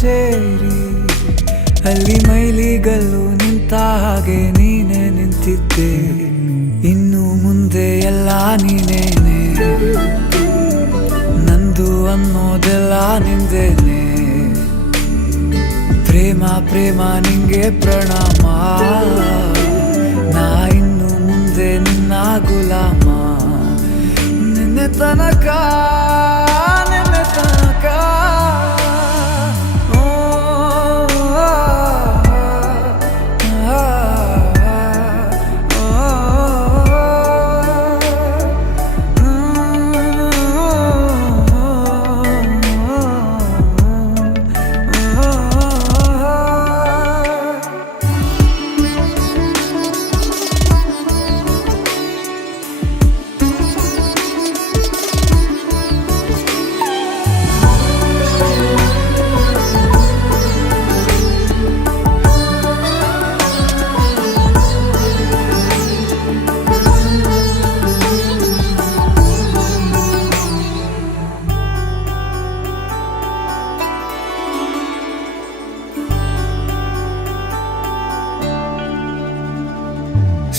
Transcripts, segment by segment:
ಸೇರಿ ಅಲ್ಲಿ ಮೈಲಿಗಲ್ಲು ನಿಂತ ಹಾಗೆ ನೀನೆ ನಿಂತಿದ್ದೆ. ಇನ್ನು ಮುಂದೆ ಎಲ್ಲ ನೀನೇನೆ, ನಂದು ಅನ್ನೋದೆಲ್ಲ ನಿಂದೇನೆ. ಪ್ರೇಮ ಪ್ರೇಮ ನಿಂಗೆ ಪ್ರಣಾಮ, ನಾ ಇನ್ನು ಮುಂದೆ ನಿನ್ನ ಗುಲಾಮ. ನಿನ್ನೆ ತನಕ ನಿನ್ನೆ ತನಕ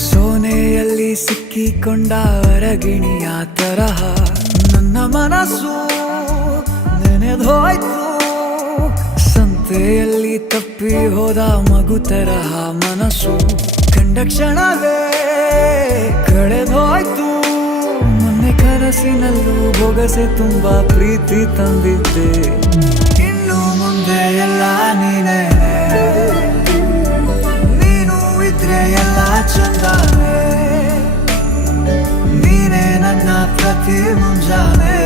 ಸೋನೆಯಲ್ಲಿ ಸಿಕ್ಕಿಕೊಂಡ ಅರಗಿಣಿಯ ತರಹ ನನ್ನ ಮನಸ್ಸು ನೆನೆದೋಯ್ತು. ಸಂತೆಯಲ್ಲಿ ತಪ್ಪಿ ಹೋದ ಮಗು ತರಹ ಮನಸ್ಸು ಕಂಡ ಕ್ಷಣವೇ ಕಳೆದೋಯ್ತು. ಮೊನ್ನೆ ಕನಸಿನಲ್ಲೂ ಬೊಗಸೆ ತುಂಬಾ ಪ್ರೀತಿ ತಂದಿದ್ದೆ. ಇನ್ನು ಮುಂದೆ ಎಲ್ಲ ನೀನೇ, ನೀನು ಇದ್ರೆ ಎಲ್ಲ ಚಂದಾನೆ. ನೀನೇ ನನ್ನ ಪ್ರತಿ ಮುಂಜಾನೆ.